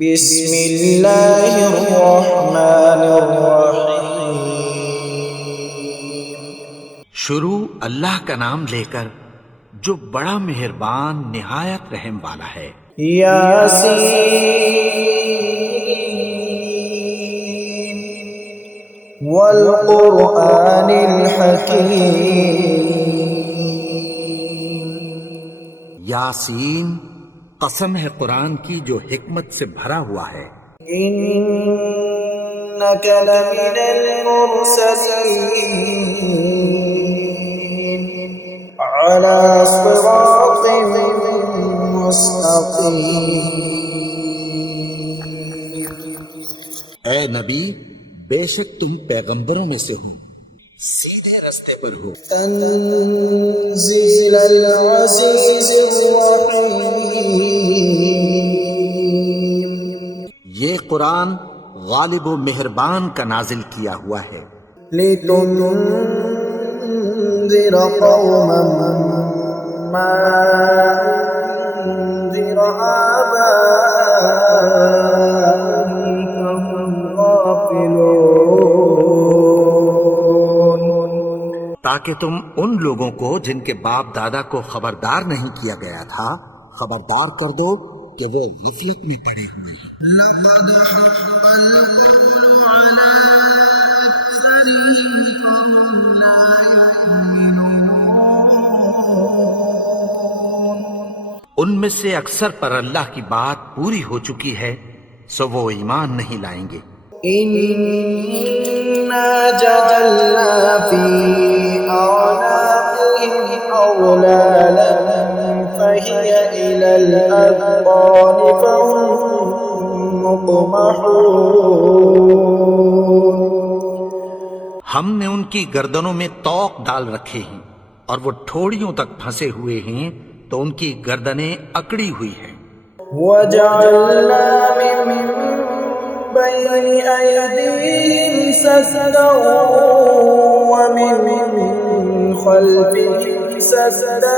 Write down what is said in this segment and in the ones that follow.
بسم اللہ الرحمن الرحیم۔ شروع اللہ کا نام لے کر جو بڑا مہربان نہایت رحم والا ہے۔ یاسین والقرآن الحکیم۔ یاسین، قسم ہے قرآن کی جو حکمت سے بھرا ہوا ہے۔ انک لمن المرسلین علی صراط مستقیم۔ اے نبی، بے شک تم پیغمبروں میں سے ہو، سیدھے رستے پر ہو۔ تنزیل العزیز الرحیم۔ یہ قرآن غالب و مہربان کا نازل کیا ہوا ہے۔ لتنذر قوما ما انذر آباؤهم فهم غافلون۔ تاکہ تم ان لوگوں کو جن کے باپ دادا کو خبردار نہیں کیا گیا تھا خبردار کر دو کہ وہ غفلت میں پڑے ہوئے ہیں۔ لقد حق القول على أكثرهم فهم لا يؤمنون۔ ان میں سے اکثر پر اللہ کی بات پوری ہو چکی ہے، سو وہ ایمان نہیں لائیں گے۔ إنا جعلنا في أعناقهم أغلالا فهي إلى الأذقان فهم مقمحون۔ ہم نے ان کی گردنوں میں طوق ڈال رکھے ہیں اور وہ ٹھوڑیوں تک پھنسے ہوئے ہیں، تو ان کی گردنیں اکڑی ہوئی ہیں۔ وجعلنا من بين أيديهم سدا ومن خلفهم سدا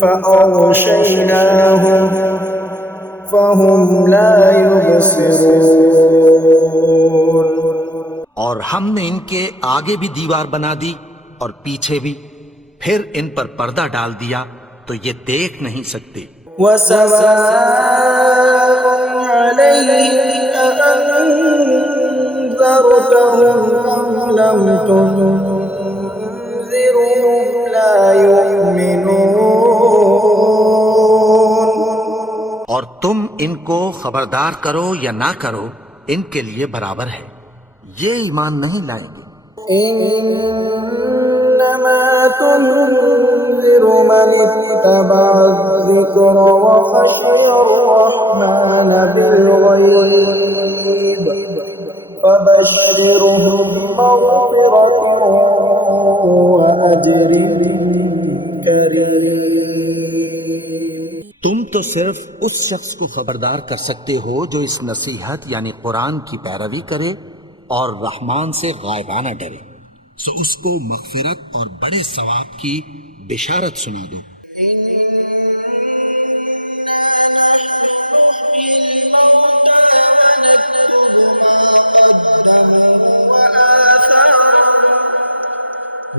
فأغشيناهم فهم لا يبصرون۔ اور ہم نے ان کے آگے بھی دیوار بنا دی اور پیچھے بھی، پھر ان پر پردہ ڈال دیا تو یہ دیکھ نہیں سکتے۔ وسواء عليهم أأنذرتهم أم لم تنذرهم لا يؤمنون۔ اور تم ان کو خبردار کرو یا نہ کرو، ان کے لیے برابر ہے، یہ ایمان نہیں لائیں گے۔ إنما تنذر من اتبع الذكر وخشي الرحمن بالغيب فبشرهم بمغفرة وأجر كريم۔ تم تو صرف اس شخص کو خبردار کر سکتے ہو جو اس نصیحت یعنی قرآن کی پیروی کرے اور رحمان سے غائبانہ ڈرے، سو اس کو مغفرت اور بڑے ثواب کی بشارت سنا دو۔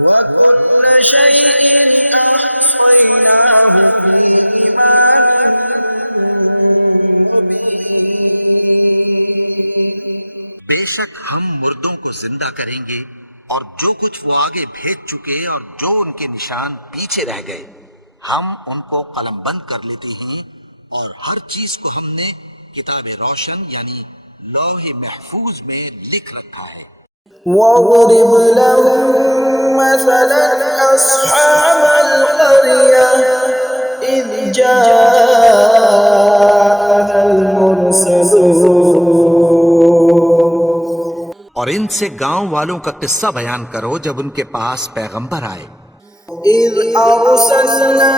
وكل شيء أحصيناه في إمام مبين۔ بے شک ہم مردوں کو زندہ کریں گے، اور جو کچھ وہ آگے بھیج چکے اور جو ان کے نشان پیچھے رہ گئے ہم ان کو قلم بند کر لیتے ہیں، اور ہر چیز کو ہم نے کتاب روشن یعنی لوح محفوظ میں لکھ رکھا ہے۔ واضرب لهم مثلا أصحاب القرية إذ جاءها المرسلون۔ اور ان سے گاؤں والوں کا قصہ بیان کرو جب ان کے پاس پیغمبر آئے۔ إذ أرسلنا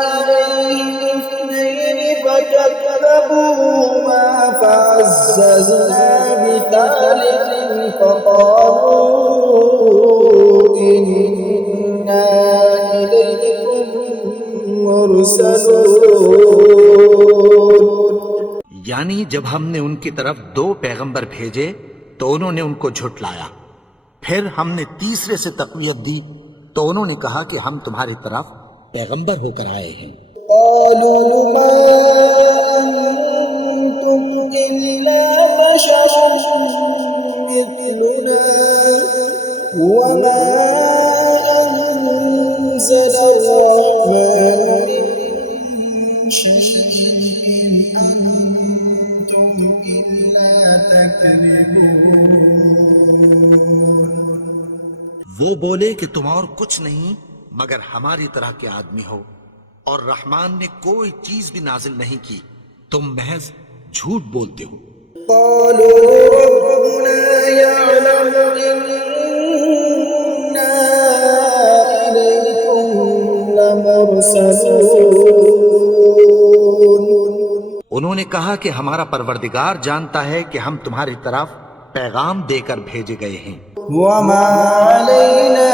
إليهم اثنين فكذبوهما فعززنا بثالث فقالوا إنا إليكم مرسلون۔ یعنی جب ہم نے ان کی طرف 2 پیغمبر بھیجے تو انہوں نے ان کو جھٹلایا، پھر ہم نے تیسرے سے تقویت دی تو انہوں نے کہا کہ ہم تمہاری طرف پیغمبر ہو کر آئے ہیں۔ قالوا ما أنتم إلا بشر مثلنا وما أنزل الرحمن من شيء إن أنتم إلا تكذبون۔ وہ بولے کہ تم اور کچھ نہیں مگر ہماری طرح کے آدمی ہو، اور رحمان نے کوئی چیز بھی نازل نہیں کی، تم محض جھوٹ بولتے ہو۔ قالوا ربنا يعلم إنا إليكم لمرسلون۔ انہوں نے کہا کہ ہمارا پروردگار جانتا ہے کہ ہم تمہاری طرف پیغام دے کر بھیجے گئے ہیں، وما علينا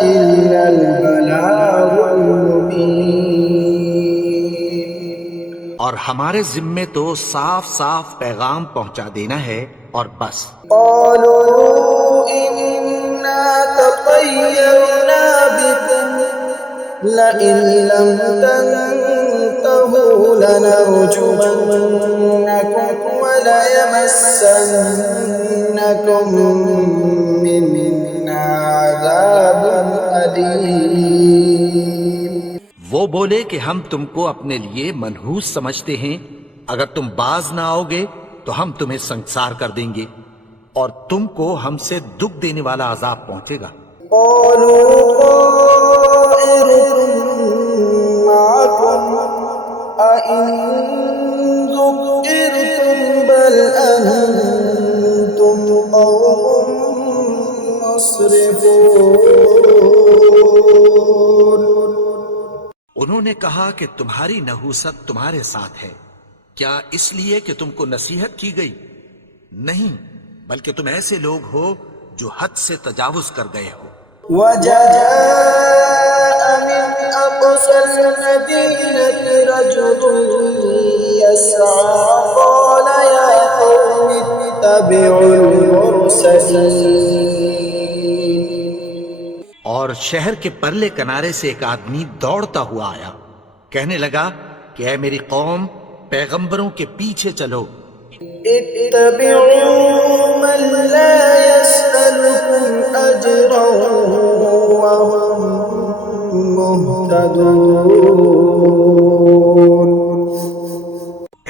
إلا البلاغ المبين۔ اور ہمارے ذمے تو صاف صاف پیغام پہنچا دینا ہے اور بس۔ قالوا إنا تطيرنا بكم لئن لم تنتهوا لنرجمنكم وليمسنكم منا عذاب أليم۔ وہ بولے کہ ہم تم کو اپنے لیے منحوس سمجھتے ہیں، اگر تم باز نہ آؤ گے تو ہم تمہیں سنسار کر دیں گے اور تم کو ہم سے دکھ دینے والا عذاب پہنچے گا۔ قالوا طائركم معكم أئن ذكرتم بل أنتم قوم مسرفون۔ انہوں نے کہا کہ تمہاری نحوست تمہارے ساتھ ہے، کیا اس لیے کہ تم کو نصیحت کی گئی؟ نہیں، بلکہ تم ایسے لوگ ہو جو حد سے تجاوز کر گئے ہو۔ وجاء من أقصى المدينة رجل يسعى قال يا قوم اتبعوا المرسلين۔ اور شہر کے پرلے کنارے سے ایک آدمی دوڑتا ہوا آیا، کہنے لگا کہ اے میری قوم، پیغمبروں کے پیچھے چلو۔ اتبعوا من لا يسألكم أجرا وهم مهتدون۔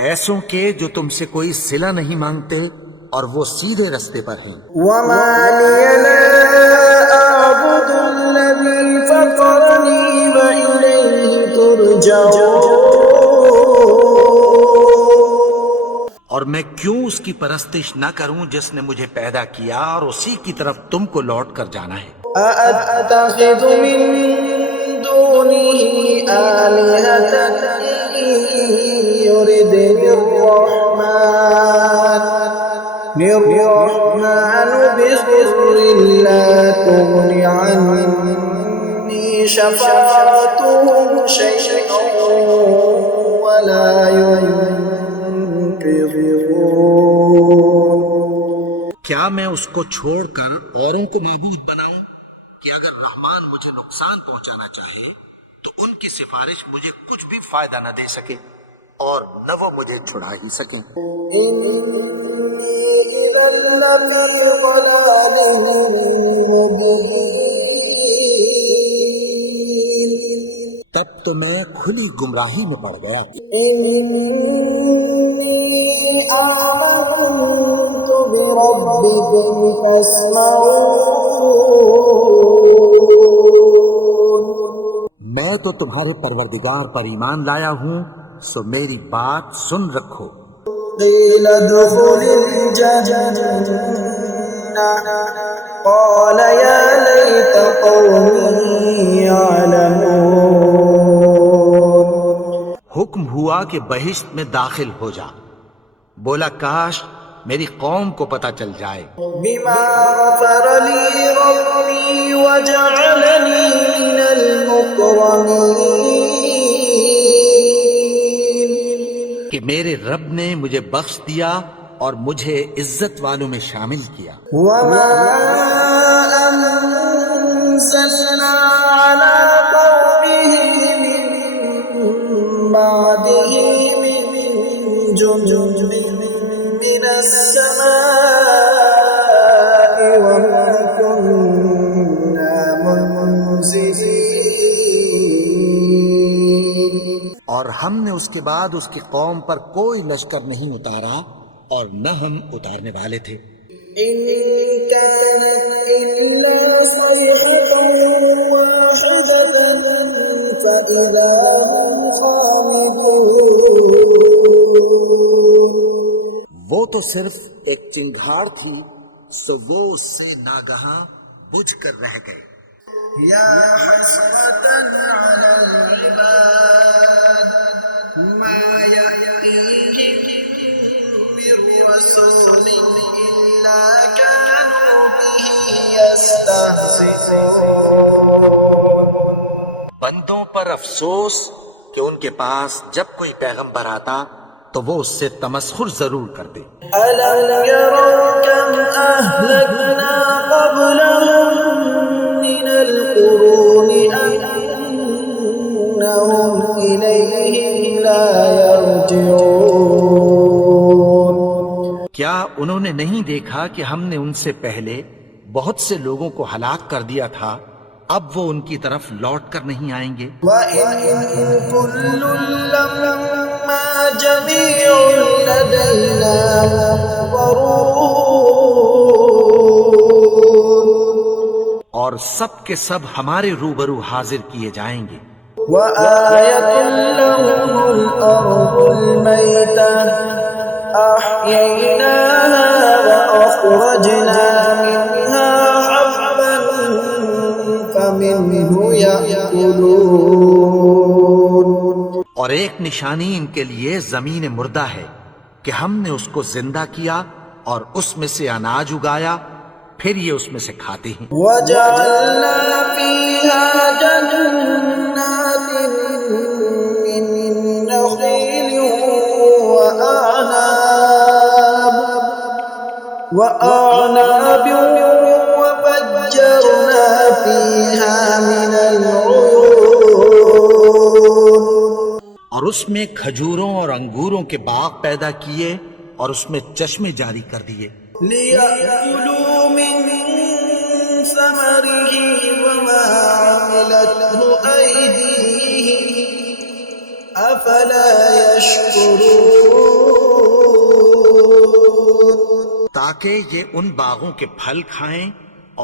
ایسوں کے جو تم سے کوئی صلہ نہیں مانگتے اور وہ سیدھے رستے پر ہیں۔ وما لي لا أعبد الذي فطرني وإليه ترجعون۔ اور میں کیوں اس کی پرستش نہ کروں جس نے مجھے پیدا کیا اور اسی کی طرف تم کو لوٹ کر جانا ہے۔ أأتخذ من دونه آلهة إن يردني الرحمن بضر لا تغن عني شفاعتهم شيئا ولا ينقذون۔ کیا میں اس کو چھوڑ کر اوروں کو معبود بناؤں کہ اگر رحمان مجھے نقصان پہنچانا چاہے تو ان کی سفارش مجھے کچھ بھی فائدہ نہ دے سکے اور نہ وہ مجھے چھڑا ہی سکیں۔ تب تو میں کھلی گمراہی میں پڑ گیا۔ آمنت بربكم فاسمعون۔ میں تو تمہارے پروردگار پر ایمان لایا ہوں، سو میری بات سن رکھو۔ قيل ادخل الجنة قال يا ليت قومي يعلمون۔ حکم ہوا کہ بہشت میں داخل ہو جا، بولا کاش میری قوم کو پتہ چل جائے۔ بما غفر لي ربي وجعلني من المكرمين۔ کہ میرے رب نے مجھے بخش دیا اور مجھے عزت والوں میں شامل کیا. وما أنزلنا على قومه من بعده من جند من السماء وما كنا منزلين. اور ہم نے اس کے بعد اس کی قوم پر کوئی لشکر نہیں اتارا اور نہ ہم اتارنے والے تھے. إن كانت إلا صيحة واحدة فإذا هم خامدون. وہ تو صرف ایک چنگھاڑ تھی سو وہ اس سے ناگہاں بجھ کر رہ گئے. يا حسرة على العباد ما يأتيهم من رسول إلا كانوا به يستهزئون. بندوں پر افسوس کہ ان کے پاس جب کوئی پیغمبر آتا تو وہ اس سے تمسخر ضرور کرتے. ألم يروا كم أهلكنا قبلهم من القرون أنهم إليهم لا يرجعون. کیا انہوں نے نہیں دیکھا کہ ہم نے ان سے پہلے بہت سے لوگوں کو ہلاک کر دیا تھا، اب وہ ان کی طرف لوٹ کر نہیں آئیں گے؟ وَإِن كُلٌّ لَّمَّا جَمِيعٌ لَّدَيْنَا مُحْضَرُونَ. اور سب کے سب ہمارے روبرو حاضر کیے جائیں گے. وَآيَةٌ لَّهُمُ الْأَرْضُ الْمَيْتَةُ أَحْيَيْنَاهَا وَأَخْرَجْنَا مِنْهَا حَبًّا فَمِنْهُ يَأْكُلُونَ. اور ایک نشانی ان کے لیے زمین مردہ ہے کہ ہم نے اس کو زندہ کیا اور اس میں سے اناج اگایا، پھر یہ اس میں سے کھاتے ہیں. وَجَعَلْنَا فِيهَا جَنَّاتٍ مِّن نَّخِيلٍ وَأَعْنَابٍ وَفَجَّرْنَا فِيهَا مِنَ الْعُيُونِ. اور اس میں کھجوروں اور انگوروں کے باغ پیدا کیے اور اس میں چشمے جاری کر دیے. لِيَأْكُلُوا مِن ثَمَرِهِ وَمَا عَمِلَتْهُ أَيْدِيهِمْ أَفَلَا يَشْكُرُونَ. تاکہ یہ ان باغوں کے پھل کھائیں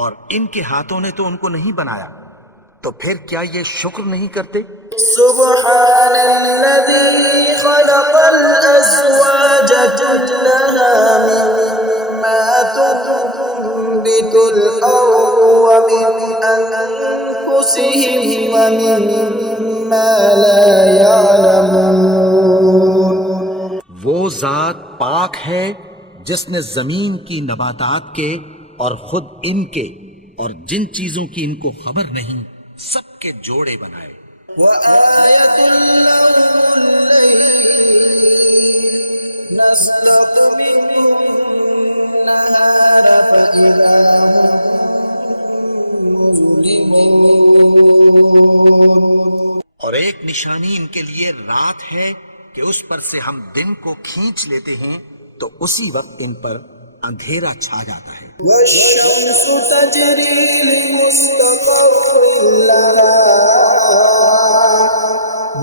اور ان کے ہاتھوں نے تو ان کو نہیں بنایا، تو پھر کیا یہ شکر نہیں کرتے؟ سبحان الذي خلق الأزواج كلها مما تنبت الأرض ومن أنفسهم ومما لا يعلمون. وہ ذات پاک ہے جس نے زمین کی نباتات کے اور خود ان کے اور جن چیزوں کی ان کو خبر نہیں سب کے جوڑے بنائے. وآية لهم الليل نسلق منه النهار فإذا هم مظلمون. اور ایک نشانی ان کے لیے رات ہے کہ اس پر سے ہم دن کو کھینچ لیتے ہیں تو اسی وقت ان پر اندھیرا چھا جاتا ہے. والشمس تجري لمستقر لها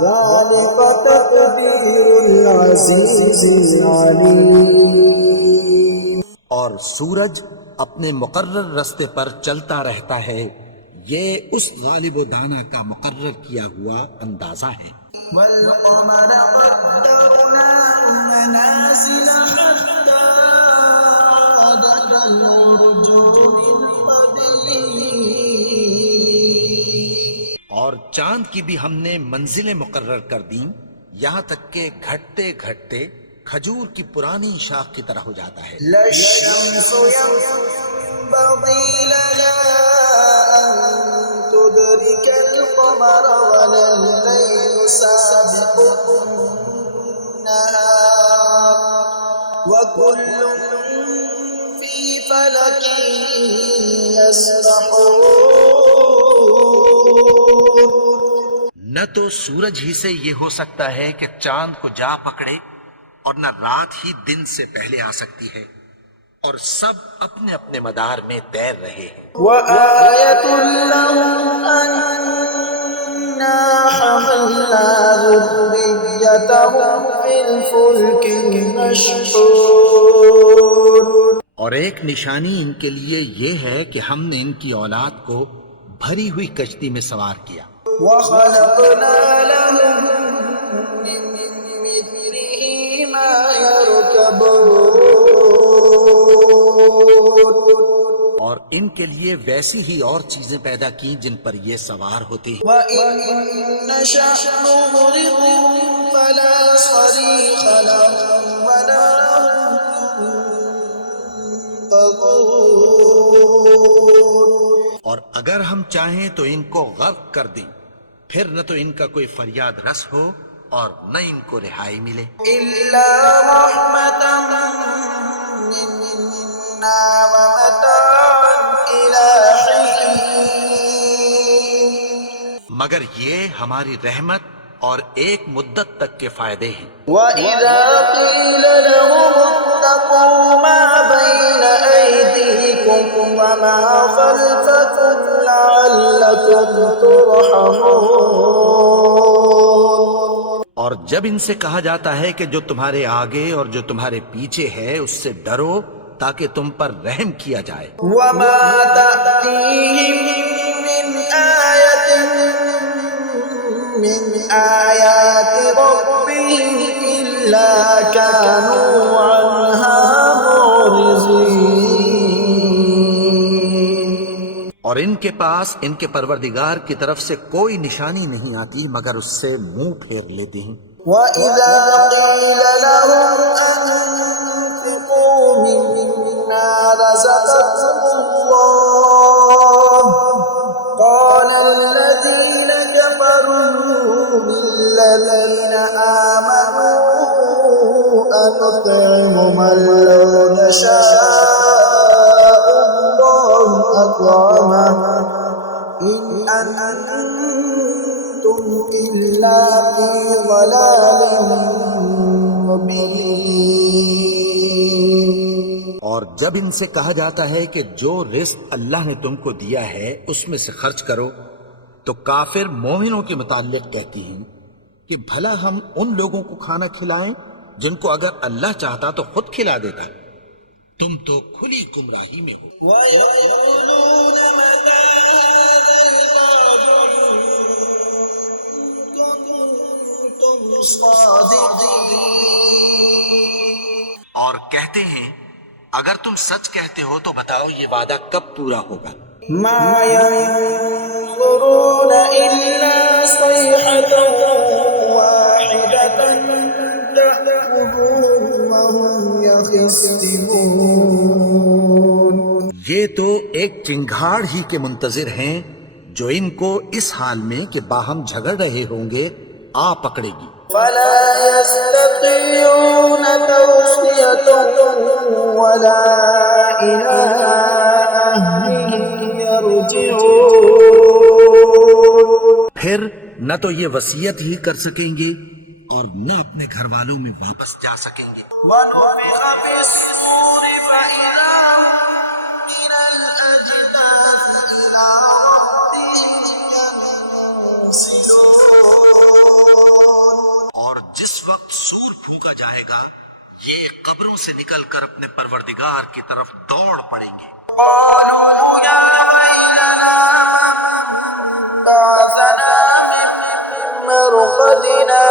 ذلك تقدير العزيز العليم. اور سورج اپنے مقرر رستے پر چلتا رہتا ہے، یہ اس غالب و دانا کا مقرر کیا ہوا اندازہ ہے. والقمر قدرناه منازل حتى عاد كالعرجون القديم. اور چاند کی بھی ہم نے منزلیں مقرر کر دیں یہاں تک کہ گھٹتے گھٹتے کھجور کی پرانی شاخ کی طرح ہو جاتا ہے. لا الشمس ينبغي لها أن تدرك القمر ولا الليل سابق النهار وكل في فلك يسبحون. نہ تو سورج ہی سے یہ ہو سکتا ہے کہ چاند کو جا پکڑے، اور نہ رات ہی دن سے پہلے آ سکتی ہے، اور سب اپنے اپنے مدار میں تیر رہے ہیں. وآية لهم أنا حملنا ذريتهم في الفلك المشحون. اور ایک نشانی ان کے لیے یہ ہے کہ ہم نے ان کی اولاد کو بھری ہوئی کشتی میں سوار کیا. وخلقنا لهم من مثله ما يركبون. اور ان کے لیے ویسی ہی اور چیزیں پیدا کی جن پر یہ سوار ہوتے ہیں. وَإِن نَّشَأْ نُغْرِقْهُمْ فَلَا صَرِيخَ لَهُمْ وَلَا هُمْ ينقذون. اور اگر ہم چاہیں تو ان کو غرق کر دیں، پھر نہ تو ان کا کوئی فریاد رس ہو اور نہ ان کو رہائی ملے. إِلَّا رَحْمَةً مِّنَّا وَمَتَاعًا إِلَىٰ حِينٍ. مگر یہ ہماری رحمت اور ایک مدت تک کے فائدے ہیں. وَإِذَا قِيلَ لَهُمُ اتَّقُوا مَا بَيْنَ أَيْدِيكُمْ وَمَا خَلْفَكُمْ لَعَلَّكُمْ تُرْحَمُونَ. اور جب ان سے کہا جاتا ہے کہ جو تمہارے آگے اور جو تمہارے پیچھے ہے اس سے ڈرو تاکہ تم پر رحم کیا جائے. وَمَا تَأْتِيهِم مِّنْ آيَةٍ مِّنْ آيَاتِ رَبِّهِمْ إِلَّا كَانُوا عَنْهَا مُعْرِضِينَ. اور ان کے پاس ان کے پروردگار کی طرف سے کوئی نشانی نہیں آتی مگر اس سے منہ پھیر لیتے ہیں. وَإِذَا قِيلَ لَهُمْ أَنفِقُوا مِمَّا رَزَقَكُمُ اللَّهُ قَالَ الَّذِينَ كَفَرُوا لِلَّذِينَ آمَنُوا أَنُطْعِمُ مَن لَّوْ يَشَاءُ اللَّهُ أَطْعَمَهُ إِنْ أَنتُمْ إِلَّا فِي ضَلَالٍ مُّبِينٍ. اور جب ان سے کہا جاتا ہے کہ جو رزق اللہ نے تم کو دیا ہے اس میں سے خرچ کرو، تو کافر مومنوں کے متعلق کہتی ہیں کہ بھلا ہم ان لوگوں کو کھانا کھلائیں جن کو اگر اللہ چاہتا تو خود کھلا دیتا. تم تو کھلی گمراہی میں ہو. وَيَقُولُونَ مَتَىٰ هَٰذَا الْوَعْدُ إِن كُنتُمْ صَادِقِينَ. اور کہتے ہیں اگر تم سچ کہتے ہو تو بتاؤ یہ وعدہ کب پورا ہوگا. مَا يَنظُرُونَ إِلَّا صَيْحَةً وَاحِدَةً تَأْخُذُهُمْ وَهُمْ يَخِصِّمُونَ. یہ تو ایک چنگھاڑ ہی کے منتظر ہیں جو ان کو اس حال میں کہ باہم جھگڑ رہے ہوں گے آ پکڑے گی. فَلَا يَسْتَطِيعُونَ تَوْصِيَةً وَلَا إِلَىٰ أَهْلِهِمْ يَرْجِعُونَ. پھر نہ تو یہ وصیت ہی کر سکیں گے اور نہ اپنے گھر والوں میں واپس جا سکیں گے. وَنُفِخَ فِي الصُّورِ فَإِذَا هُم مِّنَ الْأَجْدَاثِ إِلَىٰ رَبِّهِمْ يَنسِلُونَ. اور جس وقت سور پھونکا جائے گا یہ قبروں سے نکل کر اپنے پروردگار کی طرف دوڑ پڑیں گے. قَالُوا يَا وَيْلَنَا مَن بَعَثَنَا مِن مَّرْقَدِنَا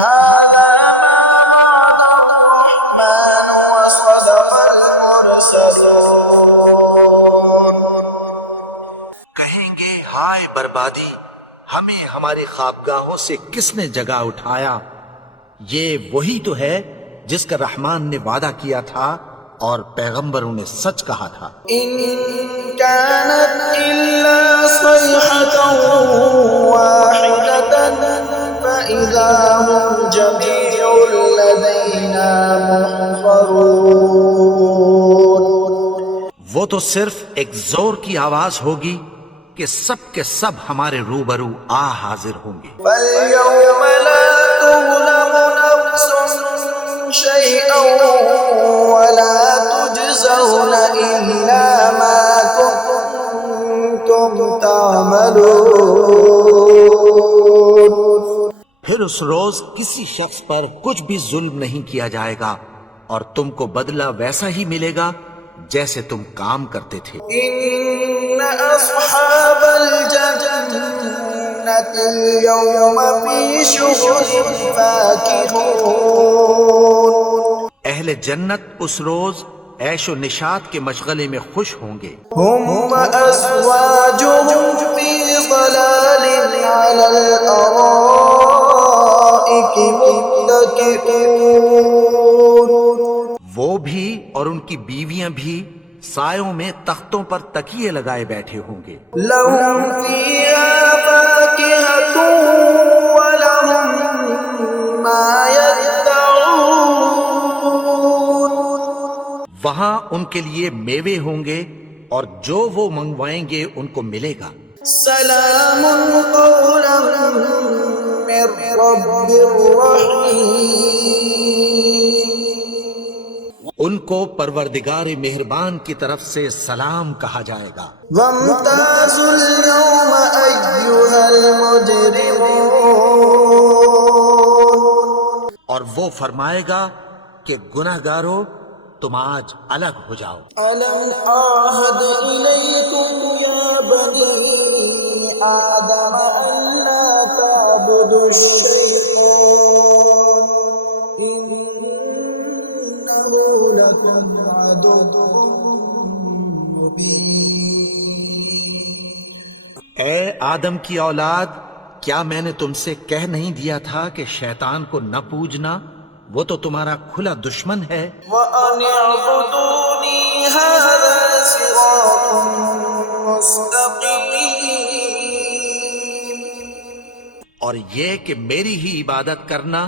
هَٰذَا مَا وَعَدَ الرَّحْمَٰنُ وَصَدَقَ الْمُرْسَلُونَ. کہیں گے ہائے بربادی، ہمیں ہماری خوابگاہوں سے کس نے جگا اٹھایا. یہ وہی تو ہے جس کا رحمان نے وعدہ کیا تھا اور پیغمبروں نے سچ کہا تھا. إِن كَانَتْ إِلَّا صَيْحَةً وَاحِدَةً فإذا هم جميع لدينا محضرون. وہ تو صرف ایک زور کی آواز ہوگی کہ سب کے سب ہمارے روبرو حاضر ہوں گے. فاليوم لا تظلم نفس شيئا ولا تجزون إلا ما كنتم تعملون. پھر اس روز کسی شخص پر کچھ بھی ظلم نہیں کیا جائے گا اور تم کو بدلہ ویسا ہی ملے گا جیسے تم کام کرتے تھے. إن أصحاب الجنة اليوم في شغل فاكهون. اہل جنت اس روز عیش و نشاط کے مشغلے میں خوش ہوں گے. هم وأزواجهم في ظلال على الأرائك متكئون. وہ بھی اور ان کی بیویاں بھی سایوں میں تختوں پر تکیے لگائے بیٹھے ہوں گے. لهم فيها فاكهة ولهم ما يدعون. وہاں ان کے لیے میوے ہوں گے اور جو وہ منگوائیں گے ان کو ملے گا. سلام قولا من رب رحیم. ان کو پروردگار مہربان کی طرف سے سلام کہا جائے گا. وامتازوا اليوم أيها المجرمون. اور وہ فرمائے گا کہ گناہگارو تم آج الگ ہو جاؤ. ألم أعهد إليكم يا بني آدم ألا تعبدوا الشيطان إنه لكم عدو مبين. اے آدم کی اولاد، کیا میں نے تم سے کہہ نہیں دیا تھا کہ شیطان کو نہ پوجنا؟ وہ تو تمہارا کھلا دشمن ہے. وَأَنِ اعْبُدُونِي هَذَا صِرَاطٌ مُسْتَقِيمٌ. اور یہ کہ میری ہی عبادت کرنا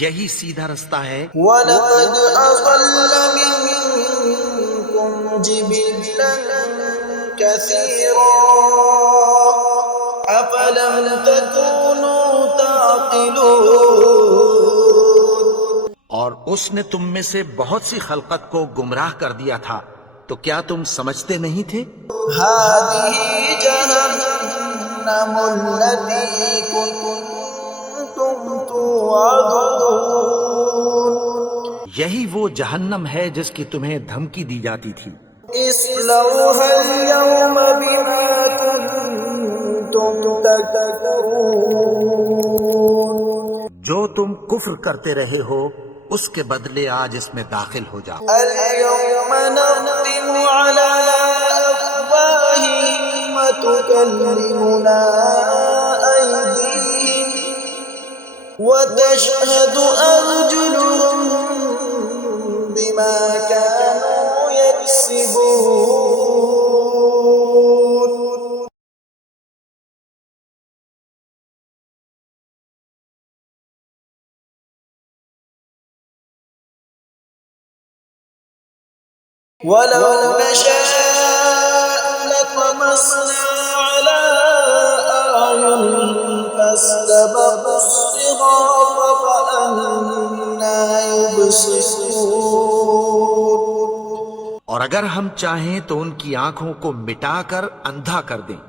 یہی سیدھا رستہ ہے. وَلَقَدْ أَضَلَّ مِنكُمْ جِبِلًّا كَثِيرًا أَفَلَمْ تَكُونُوا تَعْقِلُونَ. اور اس نے تم میں سے بہت سی خلقت کو گمراہ کر دیا تھا، تو کیا تم سمجھتے نہیں تھے؟ هَذِهِ جَهَنَّمُ الَّتِي كُنتُمْ تُوعَدُونَ. یہی وہ جہنم ہے جس کی تمہیں دھمکی دی جاتی تھی. اصلوها اليوم بما كنتم تكفرون. جو تم کفر کرتے رہے ہو اس کے بدلے آج اس میں داخل ہو جاؤ. اليوم نختم على أفواههم وتكلمنا أيديهم وتشهد أرجلهم بما كانوا يكسبون. ولو نشاء لطمسنا على أعينهم فاستبقوا الصراط فأنى يبصرون. اور اگر ہم چاہیں تو ان کی آنکھوں کو مٹا کر اندھا کر دیں،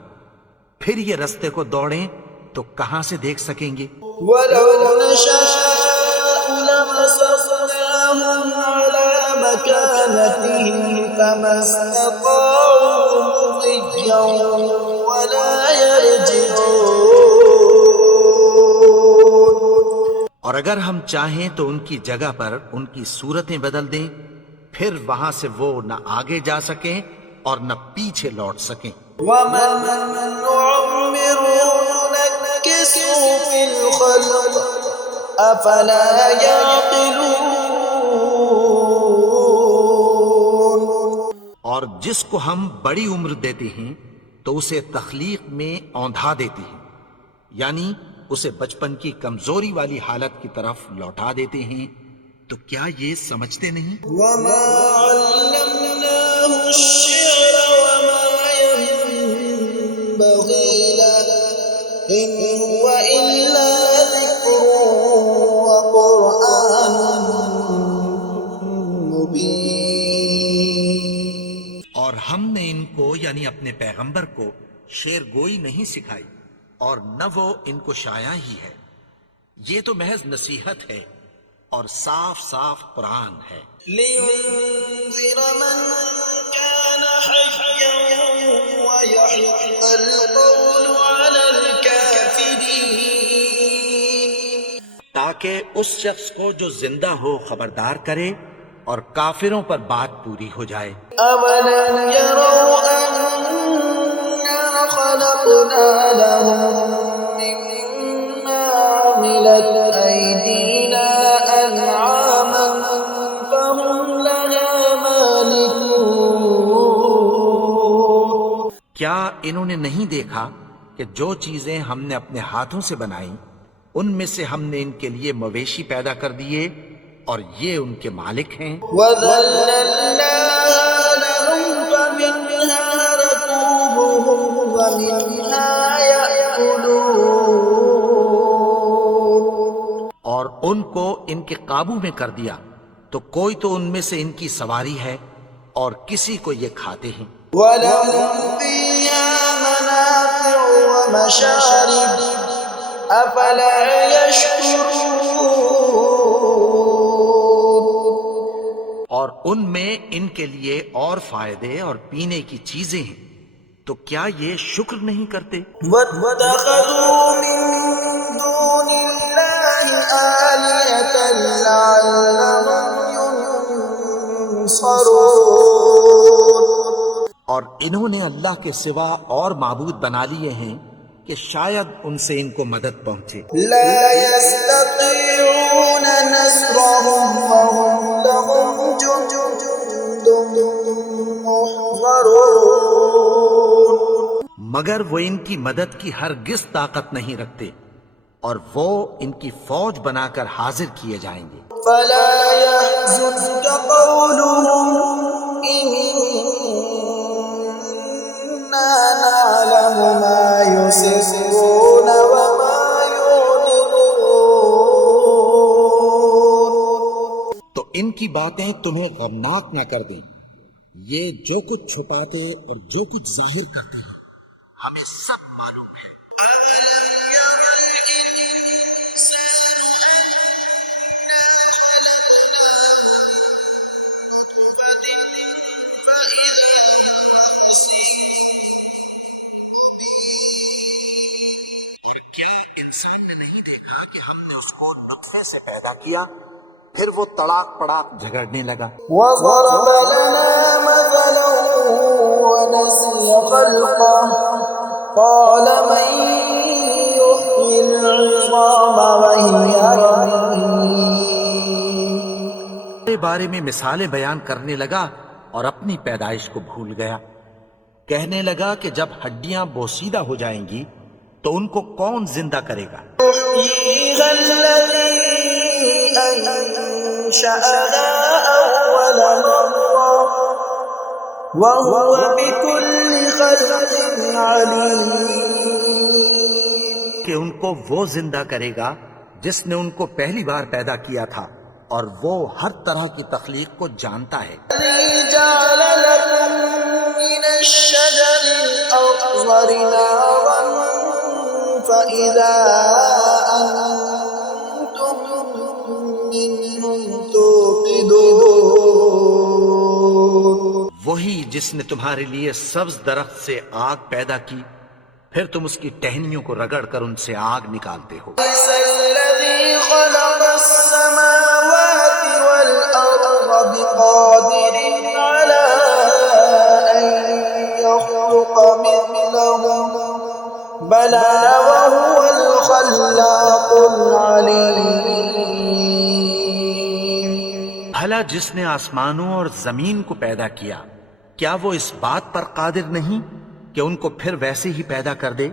پھر یہ رستے کو دوڑیں تو کہاں سے دیکھ سکیں گے. ولو نشاء لمسخناهم على مكانتهم فما استطاعوا مضيا ولا يرجعون. اور اگر ہم چاہیں تو ان کی جگہ پر ان کی صورتیں بدل دیں، پھر وہاں سے وہ نہ آگے جا سکیں اور نہ پیچھے لوٹ سکیں. ومن نعمره ننكسه في الخلق أفلا يعقلون. اور جس کو ہم بڑی عمر دیتے ہیں تو اسے تخلیق میں اوندھا دیتے ہیں، یعنی اسے بچپن کی کمزوری والی حالت کی طرف لوٹا دیتے ہیں، تو کیا یہ سمجھتے نہیں؟ وما علمناه الشعر وما ينبغي له إن هو إلا ذكر وقرآن مبين. اور ہم نے ان کو یعنی اپنے پیغمبر کو شعر گوئی نہیں سکھائی، اور نہ وہ ان کو شاعر ہی ہے، یہ تو محض نصیحت ہے اور صاف صاف قرآن ہے۔ لينذر من كان حيا ويحق القول على الكافرين. تاکہ اس شخص کو جو زندہ ہو خبردار کرے اور کافروں پر بات پوری ہو جائے۔ أولم يروا أنا خلقنا لهم مما عملت أيدينا أنعاما فهم لها مالكون. کیا انہوں نے نہیں دیکھا کہ جو چیزیں ہم نے اپنے ہاتھوں سے بنائیں ان میں سے ہم نے ان کے لیے مویشی پیدا کر دیے اور یہ ان کے مالک ہیں۔ وَذَلَّلْنَاهَا لَهُمْ فَمِنْهَا رَكُوبُهُمْ وَمِنْهَا يَأْكُلُونَ. اور ان کو ان کے قابو میں کر دیا تو کوئی تو ان میں سے ان کی سواری ہے اور کسی کو یہ کھاتے ہیں۔ وَلَهُمْ فِيهَا مَنَافِعُ وَمَشَارِبُ أَفَلَا يَشْكُرُونَ. اور ان میں ان کے لیے اور فائدے اور پینے کی چیزیں ہیں، تو کیا یہ شکر نہیں کرتے؟ وَاتَّخَذُوا مِن دُونِ اللَّهِ آلِهَةً لَعَلَّهُمْ يُنصَرُونَ. اور انہوں نے اللہ کے سوا اور معبود بنا لیے ہیں کہ شاید ان سے ان کو مدد پہنچے۔ لا يستطيعون نصرهم وهم لهم جند محضرون. مگر وہ ان کی مدد کی ہرگز طاقت نہیں رکھتے اور وہ ان کی فوج بنا کر حاضر کیے جائیں گے۔ فلا يحزنك قولهم إنا نعلم ما يسرون وما يعلنون. تو ان کی باتیں تمہیں غمناک نہ کر دیں، یہ جو کچھ چھپاتے اور جو کچھ ظاہر کرتے ہیں ہمیں سب معلوم ہے۔ کیا انسان نے نہیں دیکھا کہ ہم نے اس کو نطفے سے پیدا کیا، پھر وہ تڑاک پڑاک جھگڑنے لگا۔ وضرب لنا مثلا ونسي خلقه قال من يحيي العظام وهي رميم. کے بارے میں مثالیں بیان کرنے لگا اور اپنی پیدائش کو بھول گیا۔ کہنے لگا کہ جب ہڈیاں بوسیدہ ہو جائیں گی تو ان کو کون زندہ کرے گا؟ يحييها الذي أنشأها أول مرة وهو بكل خلق عليم. کہ ان کو وہ زندہ کرے گا جس نے ان کو پہلی بار پیدا کیا تھا اور وہ ہر طرح کی تخلیق کو جانتا ہے۔ الذي جعل لكم من الشجر الأخضر نارا فإذا أنتم منه توقدون. وہی جس نے تمہارے لیے سبز درخت سے آگ پیدا کی، پھر تم اس کی ٹہنیوں کو رگڑ کر ان سے آگ نکالتے ہو۔ ليس الذي خلق السماوات والأرض بقادر على أن يخلق مثلهم بلى وهو الخلاق العليم. بھلا جس نے آسمانوں اور زمین کو پیدا کیا، کیا وہ اس بات پر قادر نہیں کہ ان کو پھر ویسے ہی پیدا کر دے؟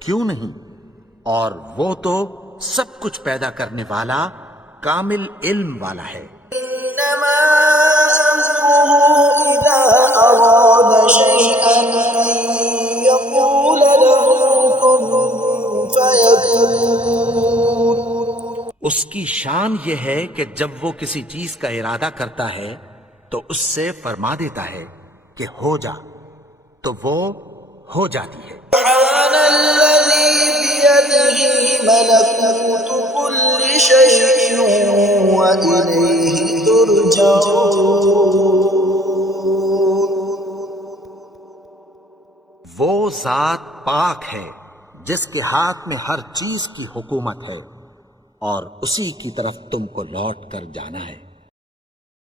کیوں نہیں؟ اور وہ تو سب کچھ پیدا کرنے والا کامل علم والا ہے۔ إنما أمره إذا أراد شيئا أن يقول له كن فيكون۔ اس کی شان یہ ہے کہ جب وہ کسی چیز کا ارادہ کرتا ہے تو اس سے فرما دیتا ہے کہ ہو جا، تو وہ ہو جاتی ہے۔ سبحان الذي بيده ملكوت كل شيء وإليه ترجعون۔ وہ ذات پاک ہے جس کے ہاتھ میں ہر چیز کی حکومت ہے اور اسی کی طرف تم کو لوٹ کر جانا ہے۔